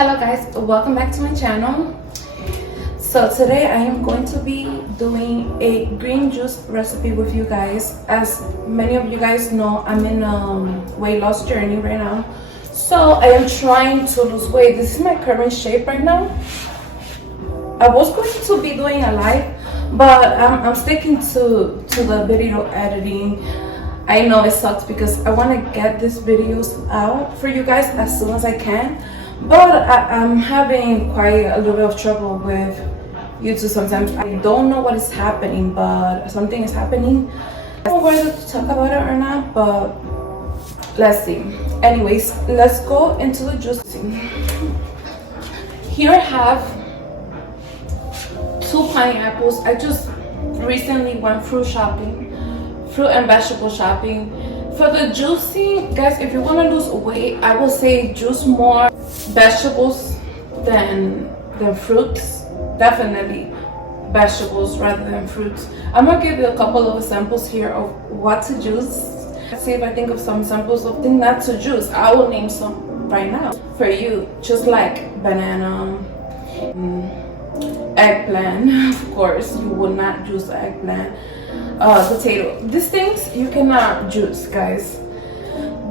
Hello guys, welcome back to my channel. So today I am going to be doing a green juice recipe with you guys. As many of you guys know, I'm in a weight loss journey right now. So I am trying to lose weight. This is my current shape right now. I was going to be doing a live, but I'm sticking to the video editing. I know it sucks because I want to get these videos out for you guys as soon as I can. But I'm having quite a little bit of trouble with YouTube sometimes. I don't know what is happening, but something is happening. I don't know whether to talk about it or not, but let's see. Anyways, let's go into the juicing. Here I have 2 pineapples. I just recently went fruit and vegetable shopping. For the juicing, guys, if you want to lose weight, I will say juice more vegetables than fruits. Definitely vegetables rather than fruits. I'm gonna give you a couple of examples here of what to juice. Let's see if I think of some examples of things not to juice. I will name some right now for you, just like banana, eggplant. Of course, you will not juice eggplant. Potato. These things you cannot juice, guys.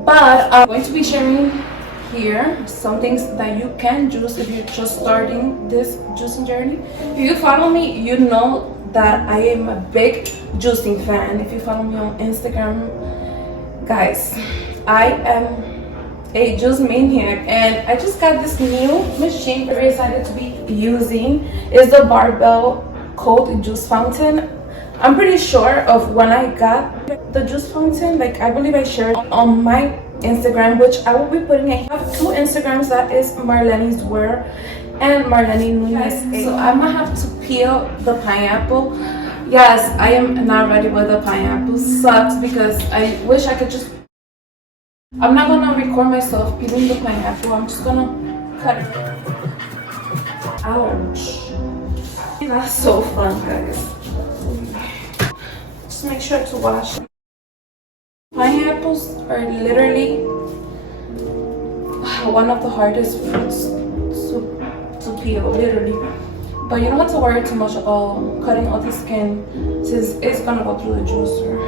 But I'm going to be sharing here some things that you can juice if you're just starting this juicing journey. If you follow me, you know that I am a big juicing fan. If you follow me on Instagram, guys, I am a juice maniac, and I just got this new machine. Very excited to be using. Is the barbell cold juice fountain. I'm pretty sure of when I got the juice fountain. Like, I believe I shared on my Instagram, which I will be putting. I have 2 Instagrams, that is Marleny's Wear and Marleny Nunez. So I'm gonna have to peel the pineapple. Yes, I am not ready with the pineapple. Sucks because I wish I could just. I'm not gonna record myself peeling the pineapple. I'm just gonna cut it. Ouch. That's so fun, guys. Just make sure to wash them. Pineapples are literally one of the hardest fruits to peel, literally. But you don't have to worry too much about cutting all the skin, since it's gonna go through the juicer.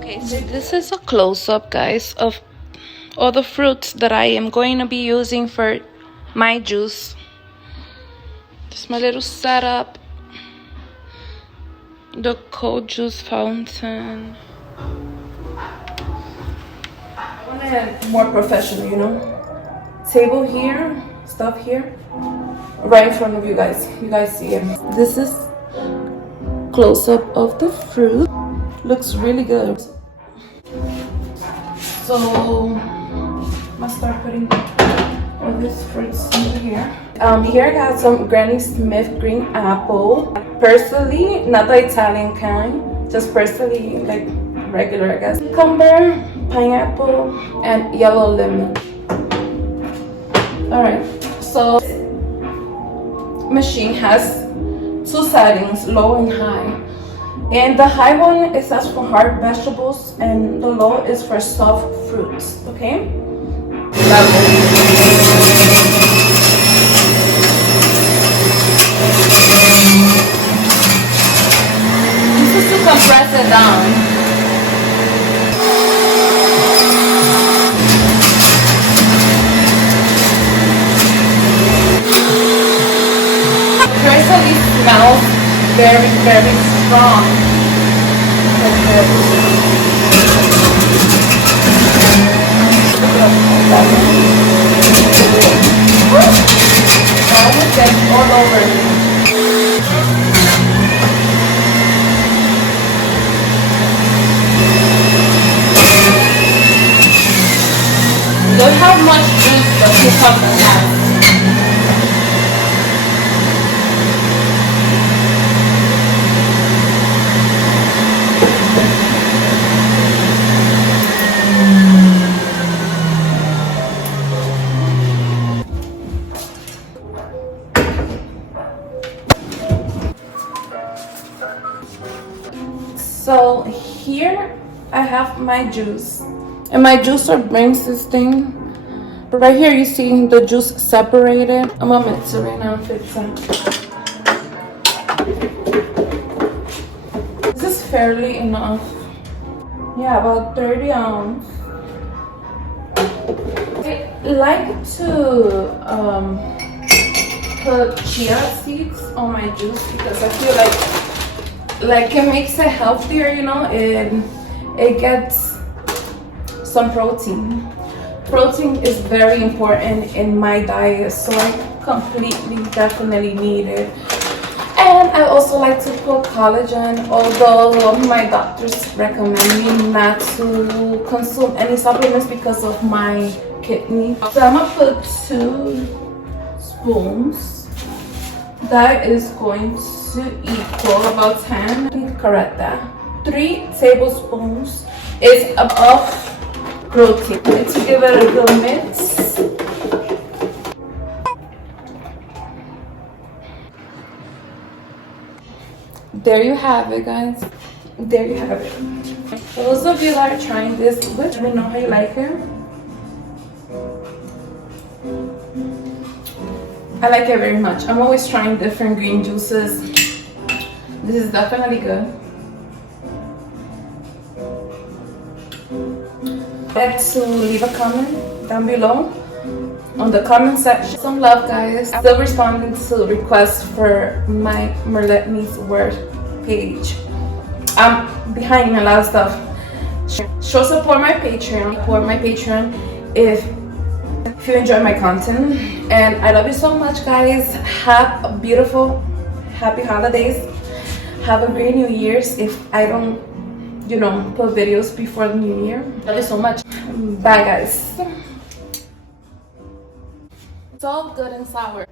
Okay, so this is a close-up, guys, of all the fruits that I am going to be using for my juice. This is my little setup. The cold juice fountain. I want it more professional, you know. Table here, stuff here, right in front of you guys. You guys see it. This is close up of the fruit. Looks really good. So I'm gonna start putting all these fruits in here. Here I got some Granny Smith green apple. Personally, not the Italian kind, just personally like regular, I guess. Cucumber, pineapple, and yellow lemon. Alright, so machine has 2 settings, low and high. And the high one is as for hard vegetables, and the low is for soft fruits, okay? This is to compress it down. Compressing smells very, very strong. All over me. Look how much juice the cucumber has. So here I have my juice, and my juicer brings this thing. But right here you see the juice separated. I'm gonna mix it right now and fix it. This is fairly enough. Yeah, about 30 ounces. I like to put chia seeds on my juice because I feel like it makes it healthier, you know, and it gets some protein. Protein is very important in my diet, so I completely definitely need it. And I also like to put collagen, although my doctors recommend me not to consume any supplements because of my kidney. So I'm gonna put 2 spoons. That is going to equal about 10. I need to correct that. 3 tablespoons is above protein. Let's give it a good mix. There you have it, guys. There you have it. For those of you that are trying this, let me know how you like it. I like it very much. I'm always trying different green juices. This is definitely good. Like to leave a comment down below on the comment section. Some love, guys. Still responding to requests for my Marleny's Worth page. I'm behind a lot of stuff. Show support my Patreon. Support my Patreon if you enjoy my content. And I love you so much, guys. Have a beautiful, happy holidays. Have a great New Year's if I don't, you know, put videos before the New Year. Love you so much. Bye, guys. It's all good and sour.